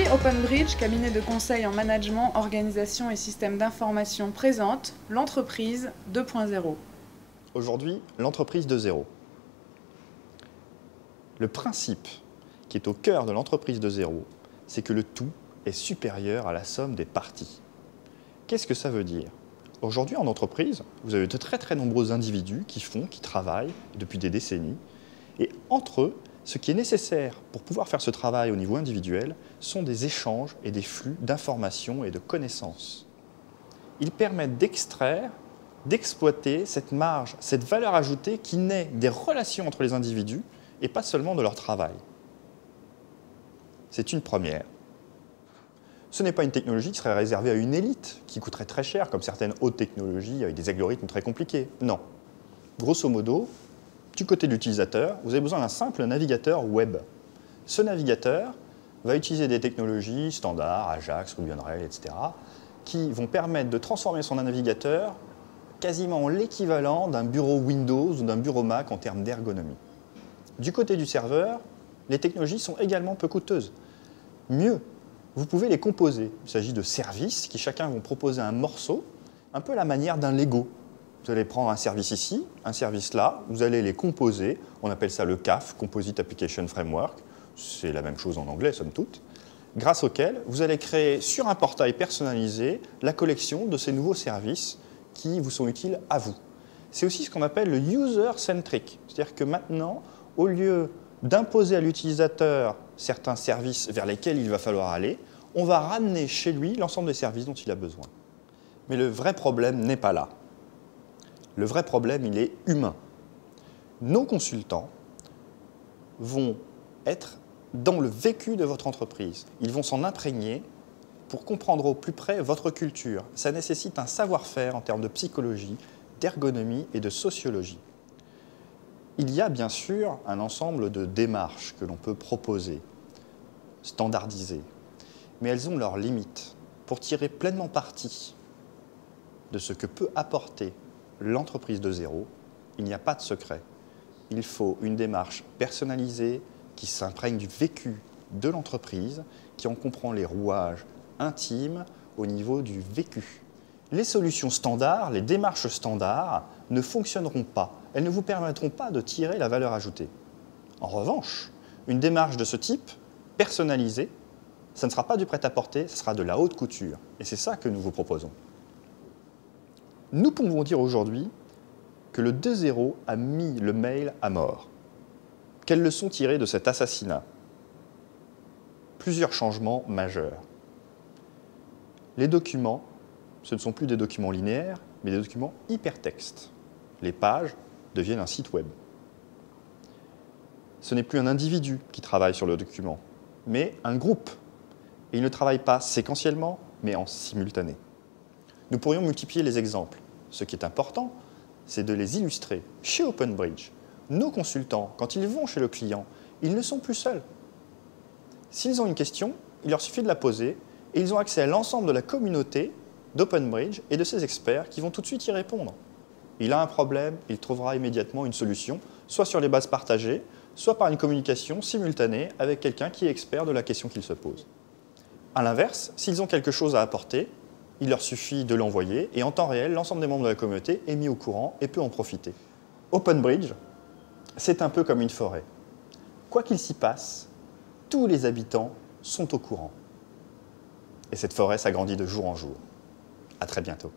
Aujourd'hui, OpenBridge, cabinet de conseil en management, organisation et système d'information, présente l'entreprise 2.0. Aujourd'hui, l'entreprise 2.0. Le principe qui est au cœur de l'entreprise 2.0, c'est que le tout est supérieur à la somme des parties. Qu'est-ce que ça veut dire? Aujourd'hui, en entreprise, vous avez de très nombreux individus qui travaillent depuis des décennies. Et entre eux, ce qui est nécessaire pour pouvoir faire ce travail au niveau individuel sont des échanges et des flux d'informations et de connaissances. Ils permettent d'extraire, d'exploiter cette marge, cette valeur ajoutée qui naît des relations entre les individus et pas seulement de leur travail. C'est une première. Ce n'est pas une technologie qui serait réservée à une élite, qui coûterait très cher, comme certaines hautes technologies avec des algorithmes très compliqués. Non. Grosso modo, du côté de l'utilisateur, vous avez besoin d'un simple navigateur web. Ce navigateur va utiliser des technologies standards, Ajax, Ruby on Rails, etc., qui vont permettre de transformer son navigateur quasiment en l'équivalent d'un bureau Windows ou d'un bureau Mac en termes d'ergonomie. Du côté du serveur, les technologies sont également peu coûteuses. Mieux, vous pouvez les composer. Il s'agit de services qui chacun vont proposer un morceau, un peu à la manière d'un Lego. Vous allez prendre un service ici, un service là, vous allez les composer. On appelle ça le CAF, Composite Application Framework. C'est la même chose en anglais, somme toute. Grâce auquel vous allez créer sur un portail personnalisé la collection de ces nouveaux services qui vous sont utiles à vous. C'est aussi ce qu'on appelle le user-centric. C'est-à-dire que maintenant, au lieu d'imposer à l'utilisateur certains services vers lesquels il va falloir aller, on va ramener chez lui l'ensemble des services dont il a besoin. Mais le vrai problème n'est pas là. Le vrai problème, il est humain. Nos consultants vont être dans le vécu de votre entreprise. Ils vont s'en imprégner pour comprendre au plus près votre culture. Ça nécessite un savoir-faire en termes de psychologie, d'ergonomie et de sociologie. Il y a bien sûr un ensemble de démarches que l'on peut proposer, standardisées, mais elles ont leurs limites. Pour tirer pleinement parti de ce que peut apporter l'entreprise 2.0, il n'y a pas de secret. Il faut une démarche personnalisée qui s'imprègne du vécu de l'entreprise, qui en comprend les rouages intimes au niveau du vécu. Les solutions standards, les démarches standards ne fonctionneront pas. Elles ne vous permettront pas de tirer la valeur ajoutée. En revanche, une démarche de ce type, personnalisée, ça ne sera pas du prêt-à-porter, ce sera de la haute couture. Et c'est ça que nous vous proposons. Nous pouvons dire aujourd'hui que le 2.0 a mis le mail à mort. Quelles leçons tirer de cet assassinat? Plusieurs changements majeurs. Les documents, ce ne sont plus des documents linéaires, mais des documents hypertextes. Les pages deviennent un site web. Ce n'est plus un individu qui travaille sur le document, mais un groupe. Et il ne travaille pas séquentiellement, mais en simultané. Nous pourrions multiplier les exemples. Ce qui est important, c'est de les illustrer. Chez OpenBridge, nos consultants, quand ils vont chez le client, ils ne sont plus seuls. S'ils ont une question, il leur suffit de la poser et ils ont accès à l'ensemble de la communauté d'OpenBridge et de ses experts qui vont tout de suite y répondre. Il a un problème, il trouvera immédiatement une solution, soit sur les bases partagées, soit par une communication simultanée avec quelqu'un qui est expert de la question qu'il se pose. A l'inverse, s'ils ont quelque chose à apporter, il leur suffit de l'envoyer et en temps réel, l'ensemble des membres de la communauté est mis au courant et peut en profiter. OpenBridge, c'est un peu comme une forêt. Quoi qu'il s'y passe, tous les habitants sont au courant. Et cette forêt s'agrandit de jour en jour. À très bientôt.